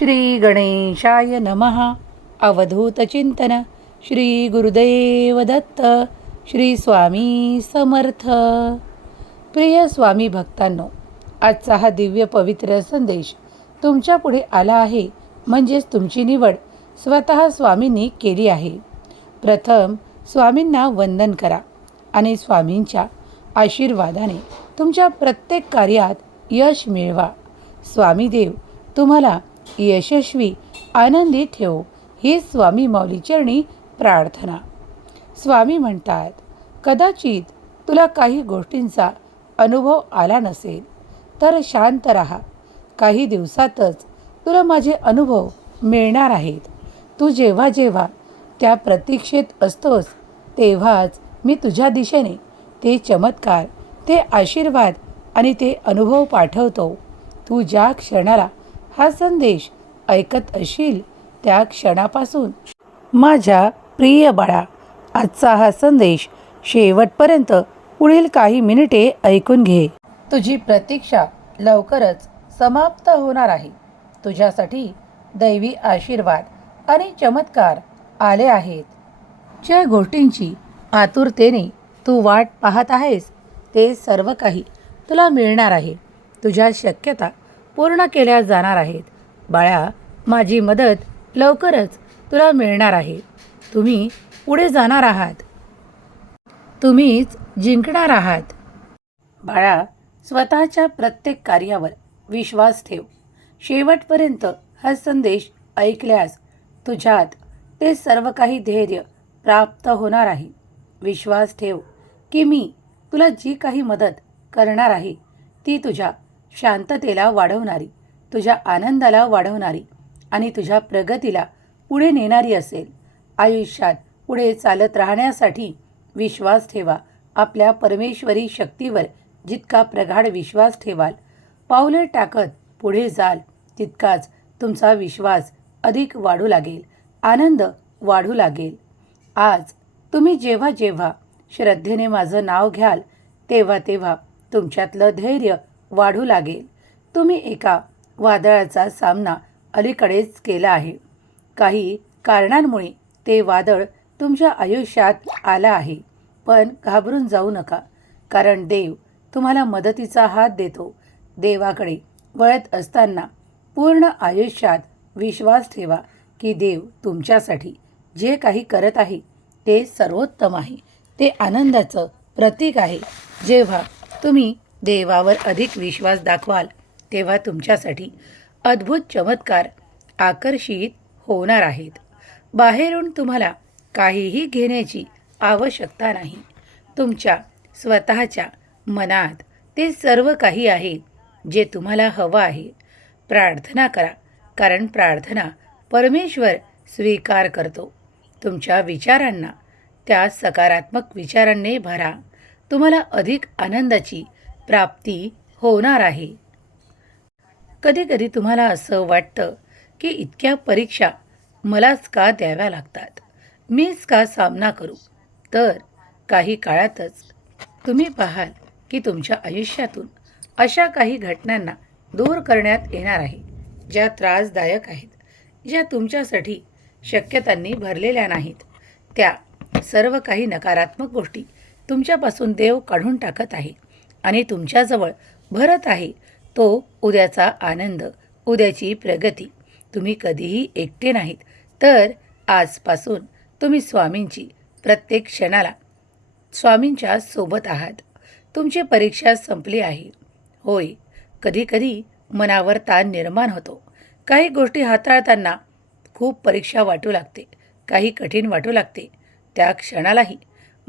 श्री गणेशाय नमः. अवधूत चिंतन. श्री गुरुदेव दत्त. श्री स्वामी समर्थ. प्रिय स्वामी भक्तांनो, आजचा हा दिव्य पवित्र संदेश तुमच्या पुढे आला आहे. म्हणजेच तुमची निवड स्वतः स्वामींनी केली आहे. प्रथम स्वामींना वंदन करा आणि स्वामींच्या आशीर्वादाने तुमच्या प्रत्येक कार्यात यश मिळवा. स्वामी देव तुम्हाला यशस्वी आनंदी ठेवो, ही स्वामी माऊली चरणी प्रार्थना. स्वामी म्हणतात, कदाचित तुला काही गोष्टींचा अनुभव आला नसेल तर शांत राहा. काही दिवसातच तुला माझे अनुभव मिळणार आहेत. तू जेव्हा जेव्हा त्या प्रतीक्षेत असतोस तेव्हाच मी तुझ्या दिशेने ते चमत्कार, ते आशीर्वाद आणि ते अनुभव पाठवतो. तू ज्या क्षणाला हा संदेश ऐकत असशील त्या क्षणापासून माझ्या प्रिय बाळा, आजचा हा संदेश शेवटपर्यंत पुढील काही मिनिटे ऐकून घे. तुझी प्रतीक्षा लवकरच समाप्त होणार आहे. तुझ्यासाठी दैवी आशीर्वाद आणि चमत्कार आले आहेत. ज्या गोष्टींची आतुरतेने तू वाट पाहत आहेस ते सर्व काही तुला मिळणार आहे. तुझ्या शक्यता पूर्ण केल्या जाणार आहेत. बाळा, माझी मदत लवकरच तुला मिळणार आहे. तुम्ही पुढे जाणार आहात. तुम्हीच जिंकणार आहात. बाळा, स्वतःच्या प्रत्येक कार्यावर विश्वास ठेव. शेवटपर्यंत हा संदेश ऐकल्यास तुझ्यात ते सर्व काही धैर्य प्राप्त होणार आहे. विश्वास ठेव की मी तुला जी काही मदत करणार आहे ती तुझ्या शांततेला वाढवणारी, तुझ्या आनंदाला वाढवणारी आणि तुझ्या प्रगतीला पुढे नेणारी असेल. आयुष्यात पुढे चालत राहण्यासाठी विश्वास ठेवा. आपल्या परमेश्वरी शक्तीवर जितका प्रगाढ विश्वास ठेवाल, पावले टाकत पुढे जाल, तितकाच तुमचा विश्वास अधिक वाढू लागेल, आनंद वाढू लागेल. आज तुम्ही जेव्हा जेव्हा श्रद्धेने माझं नाव घ्याल तेव्हा तेव्हा तुमच्यातलं धैर्य वाढू लागेल. तुम्ही एका वादळाचा सामना अलीकडेच केला आहे. काही कारणांमुळे ते वादळ तुमच्या आयुष्यात आलं आहे. पण घाबरून जाऊ नका, कारण देव तुम्हाला मदतीचा हात देतो. देवाकडे वळत असताना पूर्ण आयुष्यात विश्वास ठेवा की देव तुमच्यासाठी जे काही करत आहे ते सर्वोत्तम आहे, ते आनंदाचं प्रतीक आहे. जेव्हा तुम्ही देवावर अधिक विश्वास दाखवाल तेव्हा तुमच्यासाठी अद्भुत चमत्कार आकर्षित होणार आहेत. बाहेरून तुम्हाला काहीही घेण्याची आवश्यकता नाही. तुमच्या स्वतःच्या मनात ते सर्व काही आहे जे तुम्हाला हवं आहे. प्रार्थना करा, कारण प्रार्थना परमेश्वर स्वीकार करतो. तुमच्या विचारांना त्या सकारात्मक विचारांनी भरा. तुम्हाला अधिक आनंदाची प्राप्ती होणार आहे. कधी कधी तुम्हाला असं वाटतं की इतक्या परीक्षा मलाच का द्याव्या लागतात, मीच का सामना करू. तर काही काळातच तुम्ही पाहाल की तुमच्या आयुष्यातून अशा काही घटनांना दूर करण्यात येणार आहे ज्या त्रासदायक आहेत, ज्या तुमच्यासाठी शक्यतांनी भरलेल्या नाहीत. त्या सर्व काही नकारात्मक गोष्टी तुमच्यापासून देव काढून टाकत आहे आणि तुमच्याजवळ भरत आहे तो उद्याचा आनंद, उद्याची प्रगती. तुम्ही कधीही एकटे नाहीत, तर आजपासून तुम्ही स्वामींची प्रत्येक क्षणाला स्वामींच्या सोबत आहात. तुमची परीक्षा संपली आहे. होय, कधीकधी मनावर ताण निर्माण होतो. काही गोष्टी हाताळताना खूप परीक्षा वाटू लागते, काही कठीण वाटू लागते. त्या क्षणालाही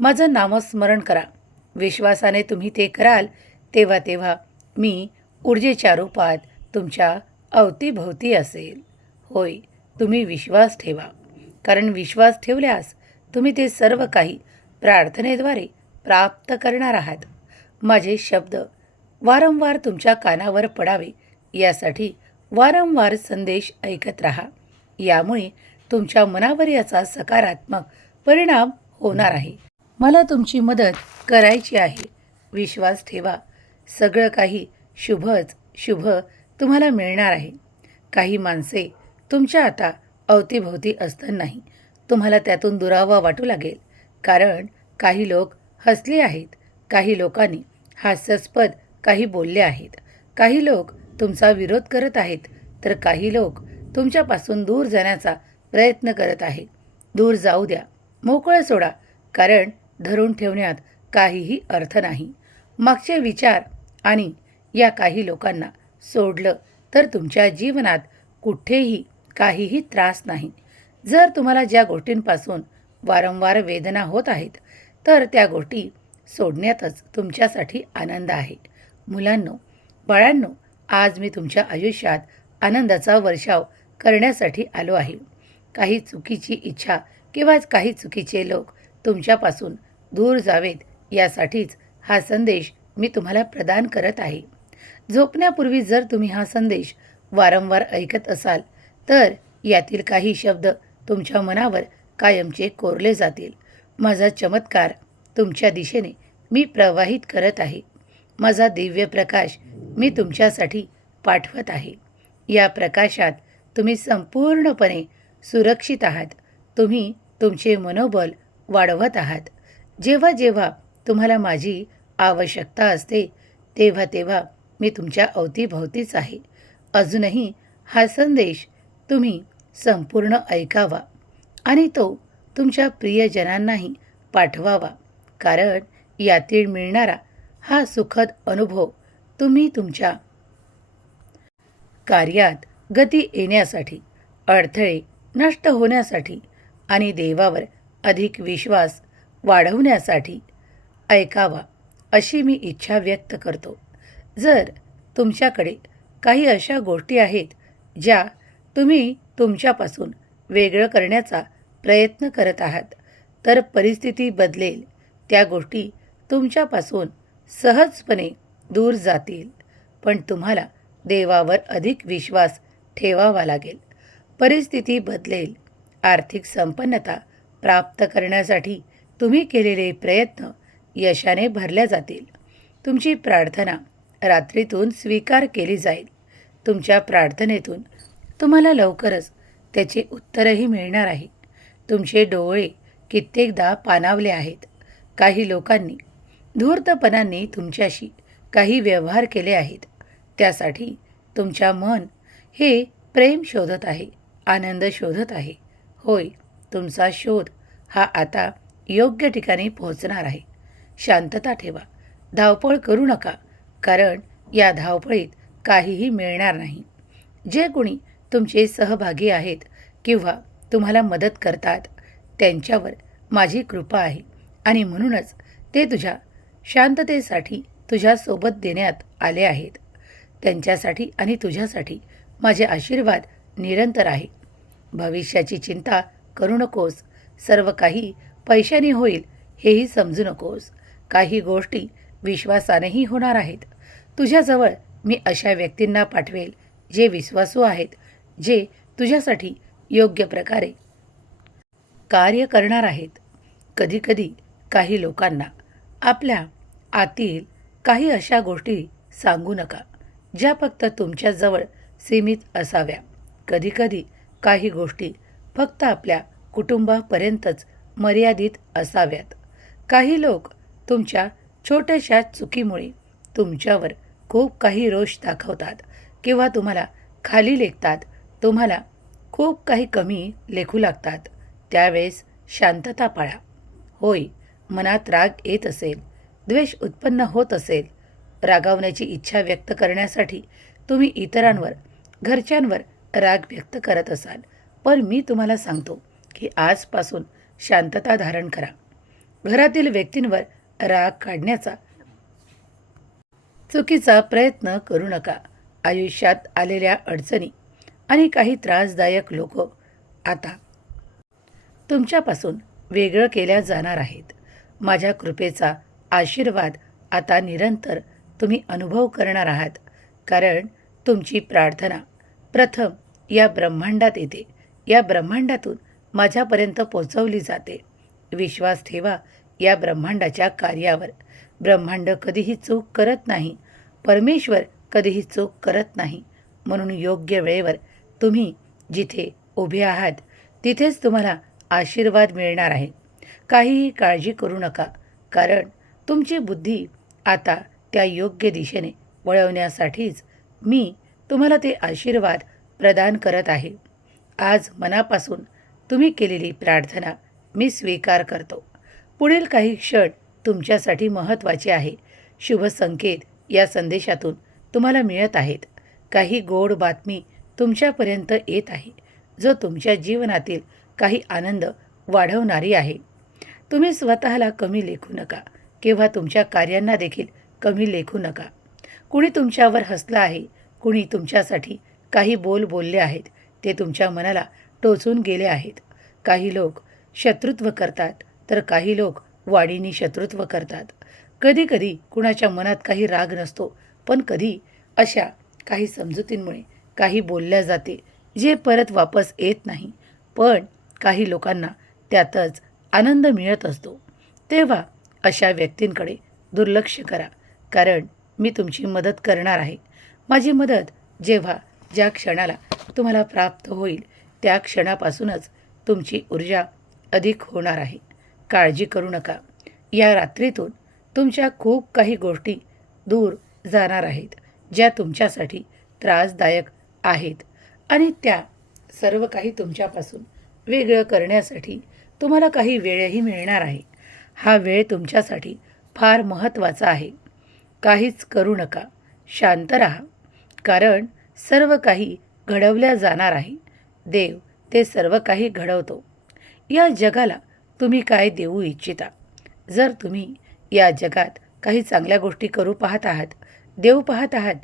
माझं नामस्मरण करा. विश्वासाने तुम्ही ते कराल तेव्हा तेव्हा मी ऊर्जेच्या रूपात तुमच्या अवतीभोवती असेल. होय, तुम्ही विश्वास ठेवा, कारण विश्वास ठेवल्यास तुम्ही ते सर्व काही प्रार्थनेद्वारे प्राप्त करणार आहात. माझे शब्द वारंवार तुमच्या कानावर पडावे यासाठी वारंवार संदेश ऐकत राहा. यामुळे तुमच्या मनावर याचा सकारात्मक परिणाम होणार आहे. मला तुमची मदत करायची आहे. विश्वास ठेवा, सगळं काही शुभच शुभ तुम्हाला मिळणार आहे. काही माणसे तुमच्या आता अवतीभोवती असतानाही तुम्हाला त्यातून दुरावा वाटू लागेल. कारण काही लोक हसले आहेत, काही लोकांनी हास्यास्पद काही बोलले आहेत, काही लोक तुमचा विरोध करत आहेत, तर काही लोक तुमच्यापासून दूर जाण्याचा प्रयत्न करत आहेत. दूर जाऊ द्या, मोकळं सोडा, कारण धरून ठेवण्यात काहीही अर्थ नाही. मागचे विचार आणि या काही लोकांना सोडलं तर तुमच्या जीवनात कुठेही काहीही त्रास नाही. जर तुम्हाला ज्या गोष्टींपासून वारंवार वेदना होत आहेत, तर त्या गोष्टी सोडण्यातच तुमच्यासाठी आनंद आहे. मुलांनो, बाळांनो, आज मी तुमच्या आयुष्यात आनंदाचा वर्षाव करण्यासाठी आलो आहे. काही चुकीची इच्छा किंवा काही चुकीचे लोक तुमच्यापासून दूर जावेत यासाठीच हा संदेश मी तुम्हाला प्रदान करत आहे. झोपण्यापूर्वी जर तुम्ही हा संदेश वारंवार ऐकत असाल तर यातील काही शब्द तुमच्या मनावर कायमचे कोरले जातील. माझा चमत्कार तुमच्या दिशेने मी प्रवाहित करत आहे. माझा दिव्य प्रकाश मी तुमच्यासाठी पाठवत आहे. या प्रकाशात तुम्ही संपूर्णपणे सुरक्षित आहात. तुम्ही तुमचे मनोबल वाढवत आहात. जेव्हा जेव्हा तुम्हाला माझी आवश्यकता असते तेव्हा तेव्हा मी तुमच्या अवतीभोवतीच आहे. अजूनही हा संदेश तुम्ही संपूर्ण ऐकावा आणि तो तुमच्या प्रियजनांनाही पाठवावा, कारण यातील मिळणारा हा सुखद अनुभव तुम्ही तुमच्या कार्यात गती येण्यासाठी, अडथळे नष्ट होण्यासाठी आणि देवावर अधिक विश्वास वाढवण्यासाठी ऐकावा अशी मी इच्छा व्यक्त करतो. जर तुमच्याकडे काही अशा गोष्टी आहेत ज्या तुम्ही तुमच्यापासून वेगळं करण्याचा प्रयत्न करत आहात, तर परिस्थिती बदलेल. त्या गोष्टी तुमच्यापासून सहजपणे दूर जातील. पण तुम्हाला देवावर अधिक विश्वास ठेवावा लागेल. परिस्थिती बदलेल. आर्थिक संपन्नता प्राप्त करण्यासाठी तुम्ही केलेले प्रयत्न यशाने भरल्या जातील. तुमची प्रार्थना रात्रीतून स्वीकार केली जाईल. तुमच्या प्रार्थनेतून तुम्हाला लवकरच त्याचे उत्तरही मिळणार आहे. तुमचे डोळे कित्येकदा पाणावले आहेत. काही लोकांनी धूर्तपणाने तुमच्याशी काही व्यवहार केले आहेत. त्यासाठी तुमच्या मन हे प्रेम शोधत आहे, आनंद शोधत आहे. होय, तुमचा शोध हा आता योग्य ठिकाणी पोहोचणार आहे. शांतता ठेवा, धावपळ करू नका, कारण या धावपळीत काहीही मिळणार नाही. जे कोणी तुमचे सहभागी आहेत किंवा तुम्हाला मदत करतात त्यांच्यावर माझी कृपा आहे आणि म्हणूनच ते तुझ्या शांततेसाठी तुझ्यासोबत देण्यात आले आहेत. त्यांच्यासाठी आणि तुझ्यासाठी माझे आशीर्वाद निरंतर आहे. भविष्याची चिंता करू नकोस. सर्व काही पैशाने होईल हेही समजू नकोस. काही गोष्टी विश्वासानेही होणार आहेत. तुझ्याजवळ मी अशा व्यक्तींना पाठवेल जे विश्वासू आहेत, जे तुझ्यासाठी योग्य प्रकारे कार्य करणार आहेत. कधीकधी काही लोकांना आपल्या आतील काही अशा गोष्टी सांगू नका ज्या फक्त तुमच्याजवळ सीमित असाव्या. कधीकधी काही गोष्टी फक्त आपल्या कुटुंबापर्यंतच मर्यादित असाव्यात. काही लोक तुमच्या छोट्याशा चुकीमुळे तुमच्यावर खूप काही रोष दाखवतात किंवा तुम्हाला खाली लेखतात, तुम्हाला खूप काही कमी लेखू लागतात. त्यावेळेस शांतता पाळा. होय, मनात राग येत असेल, द्वेष उत्पन्न होत असेल, रागावण्याची इच्छा व्यक्त करण्यासाठी तुम्ही इतरांवर, घरच्यांवर राग व्यक्त करत असाल, पण मी तुम्हाला सांगतो की आजपासून शांतता धारण करा. घरातील व्यक्तींवर राग काढण्याचा चुकीचा प्रयत्न करू नका. आयुष्यात आलेल्या अडचणी आणि काही त्रासदायक लोक आता तुमच्यापासून वेगळं केल्या जाणार आहेत. माझ्या कृपेचा आशीर्वाद आता निरंतर तुम्ही अनुभव करणार आहात, कारण तुमची प्रार्थना प्रथम या ब्रह्मांडात येते. या ब्रह्मांडातून माझ्यापर्यंत पोचवली जाते. विश्वास ठेवा या ब्रह्मांडाच्या कार्यावर. ब्रह्मांड कधीही चूक करत नाही. परमेश्वर कधीही चूक करत नाही. म्हणून योग्य वेळेवर तुम्ही जिथे उभे आहात तिथेच तुम्हाला आशीर्वाद मिळणार आहे. काहीही काळजी करू नका, कारण तुमची बुद्धी आता त्या योग्य दिशेने वळवण्यासाठीच मी तुम्हाला ते आशीर्वाद प्रदान करत आहे. आज मनापासून तुम्ही केलेली प्रार्थना मी स्वीकार करतो. पुढील काही क्षण तुमच्यासाठी महत्त्वाचे आहे. शुभ संकेत या संदेशातून तुम्हाला मिळत आहेत. काही गोड बातमी तुमच्यापर्यंत येत आहे, जो तुमच्या जीवनातील काही आनंद वाढवणारी आहे. तुम्ही स्वतःला कमी लेखू नका किंवा तुमच्या कार्यांना देखील कमी लेखू नका. कुणी तुमच्यावर हसलं आहे, कुणी तुमच्यासाठी काही बोल बोलले आहेत, ते तुमच्या मनाला टोचून गेले आहेत. काही लोक शत्रुत्व करतात, तर काही लोक वाढीने शत्रुत्व करतात. कधी कधी कुणाच्या मनात काही राग नसतो, पण कधी अशा काही समजुतींमुळे काही बोलल्या जाते, जे परत वापस येत नाही. पण काही लोकांना त्यातच आनंद मिळत असतो. तेव्हा अशा व्यक्तींकडे दुर्लक्ष करा, कारण मी तुमची मदत करणार आहे. माझी मदत जेव्हा ज्या क्षणाला तुम्हाला प्राप्त होईल, त्या क्षणापासूनच तुमची ऊर्जा अधिक होणार आहे. काळजी करू नका. या रात्रीतून तुमच्या खूप काही गोष्टी दूर जाणार आहेत, ज्या तुमच्यासाठी त्रासदायक आहेत, आणि त्या सर्व काही तुमच्यापासून वेगळं करण्यासाठी तुम्हाला काही वेळही मिळणार आहे. हा वेळ तुमच्यासाठी फार महत्त्वाचा आहे. काहीच करू नका, शांत राहा, कारण सर्व काही घडवल्या जाणार आहे. देव ते सर्व काही घडवतो. या जगाला तुम्ही काय देऊ इच्छिता? जर तुम्ही या जगात काही चांगल्या गोष्टी करू पाहत आहात, देऊ पाहत आहात,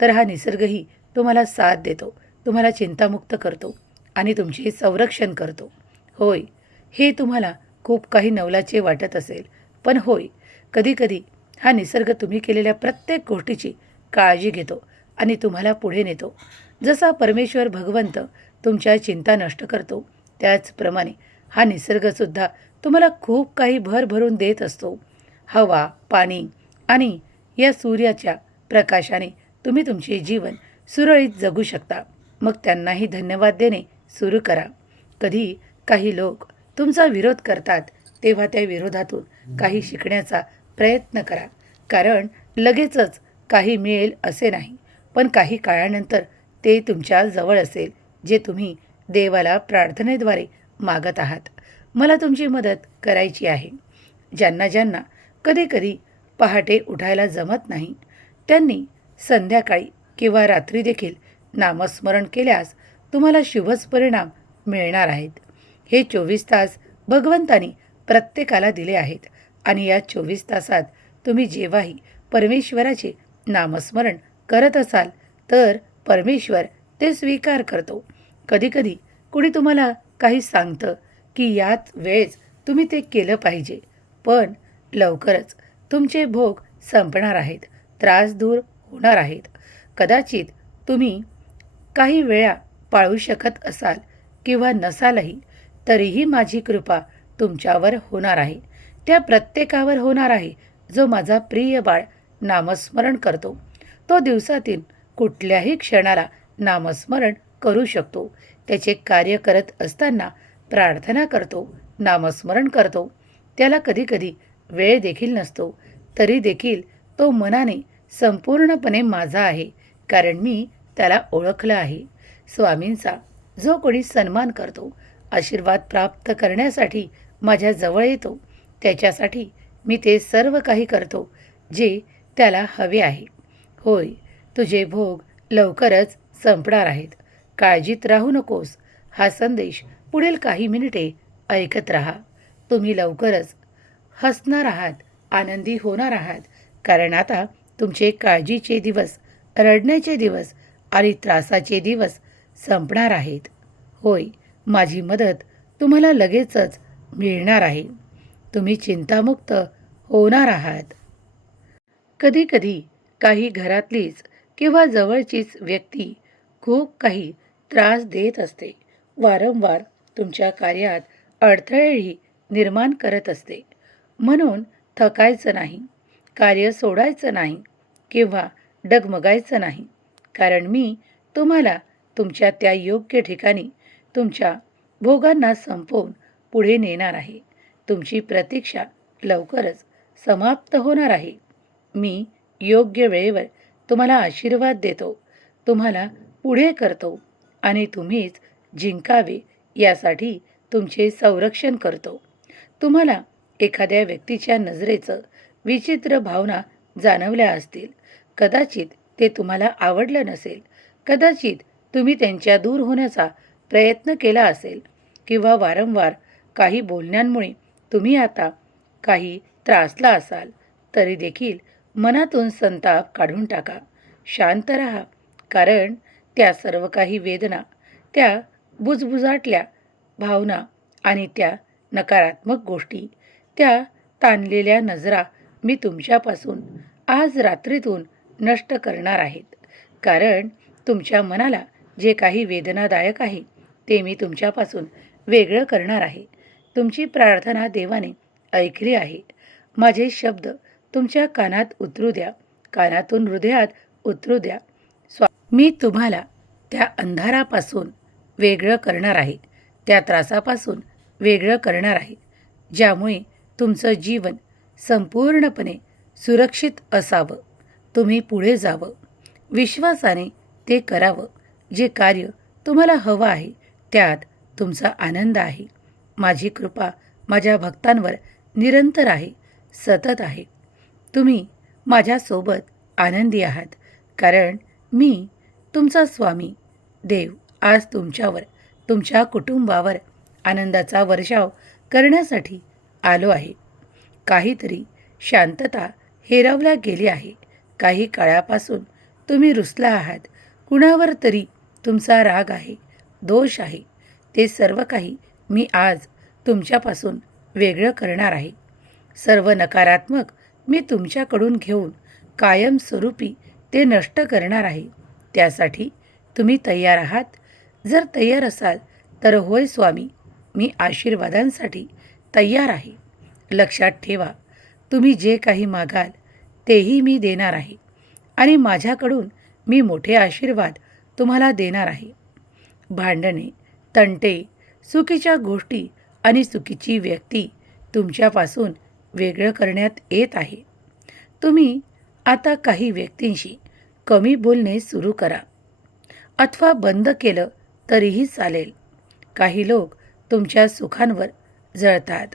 तर हा निसर्गही तुम्हाला साथ देतो, तुम्हाला चिंतामुक्त करतो आणि तुमचे संरक्षण करतो. होय, हे तुम्हाला खूप काही नवलाचे वाटत असेल, पण होय, कधीकधी हा निसर्ग तुम्ही केलेल्या प्रत्येक गोष्टीची काळजी घेतो आणि तुम्हाला पुढे नेतो. जसा परमेश्वर भगवंत तुमच्या चिंता नष्ट करतो, त्याचप्रमाणे हा निसर्गसुद्धा तुम्हाला खूप काही भरभरून देत असतो. हवा, पाणी आणि या सूर्याच्या प्रकाशाने तुम्ही तुमचे जीवन सुरळीत जगू शकता. मग त्यांनाही धन्यवाद देणे सुरू करा. कधी काही लोक तुमचा विरोध करतात, तेव्हा त्या विरोधातून काही शिकण्याचा प्रयत्न करा, कारण लगेचच काही मिळेल असे नाही, पण काही काळानंतर ते तुमच्या जवळ असेल, जे तुम्ही देवाला प्रार्थनेद्वारे मागत आहात. मला तुमची मदत करायची आहे. ज्यांना कधी पहाटे उठायला जमत नाही, त्यांनी संध्याकाळी किंवा रात्री देखील नामस्मरण केल्यास तुम्हाला शुभच परिणाम मिळणार आहेत. हे 24 तास भगवंतानी प्रत्येकाला दिले आहेत आणि या 24 तासात तुम्ही जेव्हाही परमेश्वराचे नामस्मरण करत असाल, तर परमेश्वर ते स्वीकार करतो. कधीकधी कुणी तुम्हाला काही सांगतं की याच वेळेस तुम्ही ते केलं पाहिजे, पण लवकरच तुमचे भोग संपणार आहेत, त्रास दूर होणार आहेत. कदाचित तुम्ही काही वेळा पाळू शकत असाल किंवा नसालही, तरीही माझी कृपा तुमच्यावर होणार आहे. त्या प्रत्येकावर होणार आहे जो माझा प्रिय बाळ नामस्मरण करतो. तो दिवसातील कुठल्याही क्षणाला नामस्मरण करू शकतो. त्याचे कार्य करत असताना प्रार्थना करतो, नामस्मरण करतो. त्याला कधीकधी वेळ देखील नसतो, तरी देखील तो मनाने संपूर्णपणे माझा आहे, कारण मी त्याला ओळखलं आहे. स्वामींचा जो कोणी सन्मान करतो, आशीर्वाद प्राप्त करण्यासाठी माझ्या जवळ येतो, त्याच्यासाठी मी ते सर्व काही करतो जे त्याला हवे आहे. होय, तुझे भोग लवकरच संपणार आहेत. काळजीत राहू नकोस. हा संदेश पुढील काही मिनिटे ऐकत राहा. तुम्ही लवकरच हसणार आहात, आनंदी होणार आहात, कारण आता तुमचे काळजीचे दिवस, रडण्याचे दिवस आणि त्रासाचे दिवस संपणार आहेत. होय, माझी मदत तुम्हाला लगेचच मिळणार आहे. तुम्ही चिंतामुक्त होणार आहात. कधीकधी काही घरातलीच किंवा जवळचीच व्यक्ती खूप काही त्रास देत असते. वारंवार तुमच्या कार्यात अडथळेही निर्माण करत असते. म्हणून थकायचं नाही, कार्य सोडायचं नाही किंवा डगमगायचं नाही, कारण मी तुम्हाला तुमच्या त्या योग्य ठिकाणी तुमच्या भोगांना संपवून पुढे नेणार आहे. तुमची प्रतीक्षा लवकरच समाप्त होणार आहे. मी योग्य वेळेवर तुम्हाला आशीर्वाद देतो, तुम्हाला पुढे करतो आणि तुम्हीच जिंकावे यासाठी तुमचे संरक्षण करतो. तुम्हाला एखाद्या व्यक्तीच्या नजरेचं विचित्र भावना जाणवल्या असतील. कदाचित ते तुम्हाला आवडलं नसेल. कदाचित तुम्ही त्यांच्या दूर होण्याचा प्रयत्न केला असेल किंवा वारंवार काही बोलण्यांमुळे तुम्ही आता काही त्रासला असाल. तरी देखील मनातून संताप काढून टाका. शांत राहा. कारण त्या सर्व काही वेदना, त्या बुजबुजाटल्या भावना आणि त्या नकारात्मक गोष्टी, त्या ताणलेल्या नजरा मी तुमच्यापासून आज रात्रीतून नष्ट करणार आहेत. कारण तुमच्या मनाला जे काही वेदनादायक आहे ते मी तुमच्यापासून वेगळं करणार आहे. तुमची प्रार्थना देवाने ऐकली आहे. माझे शब्द तुमच्या कानात उतरू द्या, कानातून हृदयात उतरू द्या. मी तुम्हाला त्या अंधारापासून वेगळं करणार आहे, त्या त्रासापासून वेगळं करणार आहे, ज्यामुळे तुमचं जीवन संपूर्णपणे सुरक्षित असावं. तुम्ही पुढे जावं, विश्वासाने ते करावं. जे कार्य तुम्हाला हवं आहे त्यात तुमचा आनंद आहे. माझी कृपा माझ्या भक्तांवर निरंतर आहे, सतत आहे. तुम्ही माझ्यासोबत आनंदी आहात, कारण मी तुमचा स्वामी देव आज तुमच्यावर, तुमच्या कुटुंबावर आनंदाचा वर्षाव करण्यासाठी आलो आहे. काहीतरी शांतता हेरवल्या गेली आहे. काही काळापासून तुम्ही रुसला आहात. कुणावर तरी तुमचा राग आहे, दोष आहे. ते सर्व काही मी आज तुमच्यापासून वेगळं करणार आहे. सर्व नकारात्मक मी तुमच्याकडून घेऊन कायमस्वरूपी ते नष्ट करणार आहे. त्यासाठी तुम्ही तयार आहात? जर तयार असाल तर होय स्वामी, मी आशीर्वादांसाठी तयार आहे. लक्षात ठेवा, तुम्ही जे काही मागाल तेही मी देणार आहे आणि माझ्याकडून मी मोठे आशीर्वाद तुम्हाला देणार आहे. भांडणे, तंटे, चुकीच्या गोष्टी आणि चुकीची व्यक्ती तुमच्यापासून वेगळं करण्यात येत आहे. तुम्ही आता काही व्यक्तींशी कमी बोलणे सुरू करा अथवा बंद केलं तरीही चालेल. काही लोक तुमच्या सुखांवर जळतात,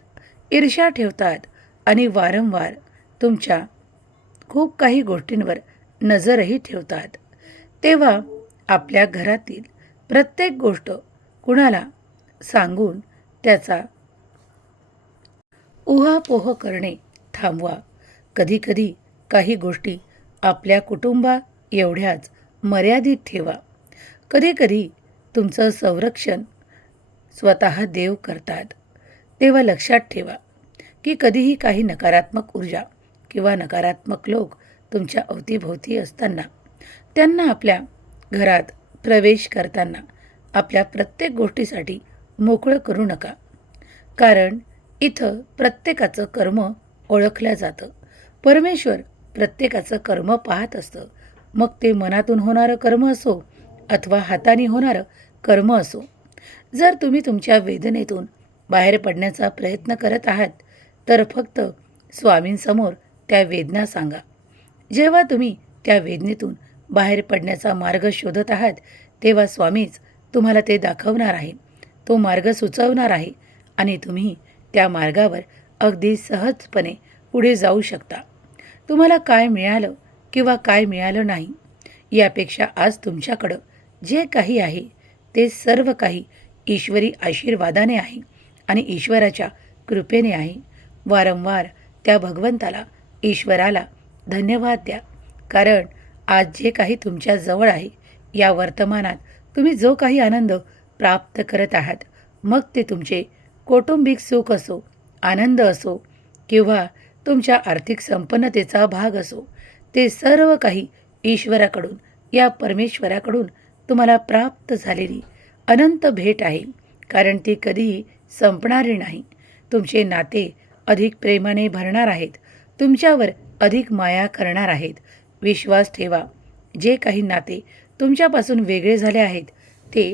ईर्ष्या ठेवतात आणि वारंवार तुमच्या खूप काही गोष्टींवर नजरही ठेवतात. तेव्हा आपल्या घरातील प्रत्येक गोष्ट कुणाला सांगून त्याचा उहापोह करणे थांबवा. कधीकधी काही गोष्टी आपल्या कुटुंबा एवढ्याच मर्यादित ठेवा. कधीकधी तुमचं संरक्षण स्वतः देव करतात. तेव्हा लक्षात ठेवा की कधीही काही नकारात्मक ऊर्जा किंवा नकारात्मक लोक तुमच्या अवतीभोवती असताना, त्यांना आपल्या घरात प्रवेश करताना आपल्या प्रत्येक गोष्टीसाठी मोकळं करू नका. कारण इथं प्रत्येकाचं कर्म ओळखलं जातं. परमेश्वर प्रत्येकाचं कर्म पाहत असतं. मग ते मनातून होणारं कर्म असो अथवा हाताने होणारं कर्म असो. जर तुम्ही तुमच्या वेदनेतून बाहेर पडण्याचा प्रयत्न करत आहात तर फक्त स्वामींसमोर त्या वेदना सांगा. जेव्हा तुम्ही त्या वेदनेतून बाहेर पडण्याचा मार्ग शोधत आहात तेव्हा स्वामीच तुम्हाला ते दाखवणार आहे, तो मार्ग सुचवणार आहे आणि तुम्ही त्या मार्गावर अगदी सहजपणे पुढे जाऊ शकता. तुम्हाला काय मिळालं किंवा काय मिळालं नाही यापेक्षा आज तुमच्याकडं जे काही आहे ते सर्व काही ईश्वरी आशीर्वादाने आहे आणि ईश्वराच्या कृपेने आहे. वारंवार त्या भगवंताला, ईश्वराला धन्यवाद द्या. कारण आज जे काही तुमच्या जवळ आहे, या वर्तमानात तुम्ही जो काही आनंद प्राप्त करत आहात, मग ते तुमचे कौटुंबिक सुख असो, आनंद असो किंवा तुमच्या आर्थिक संपन्नतेचा भाग असो, ते सर्व काही ईश्वराकडून, या परमेश्वराकडून तुम्हाला प्राप्त झालेली अनंत भेट आहे. कारण ती कधीही संपणारी नाही. तुमचे नाते अधिक प्रेमाने भरणार आहेत, तुमच्यावर अधिक माया करणार आहेत. विश्वास ठेवा, जे काही नाते तुमच्यापासून वेगळे झाले आहेत ते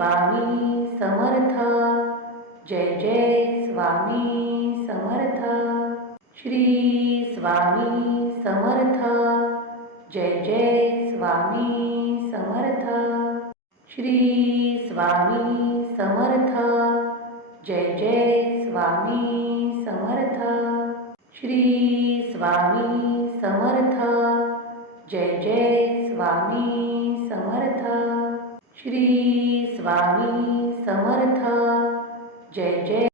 स्वामी समर्थ. जय जय स्वामी समर्थ. श्री स्वामी समर्थ. जय जय स्वामी समर्थ. श्री स्वामी समर्थ. जय जय स्वामी समर्थ. श्री स्वामी समर्थ. जय जय स्वामी समर्थ. श्री स्वामी समर्थ. जय जय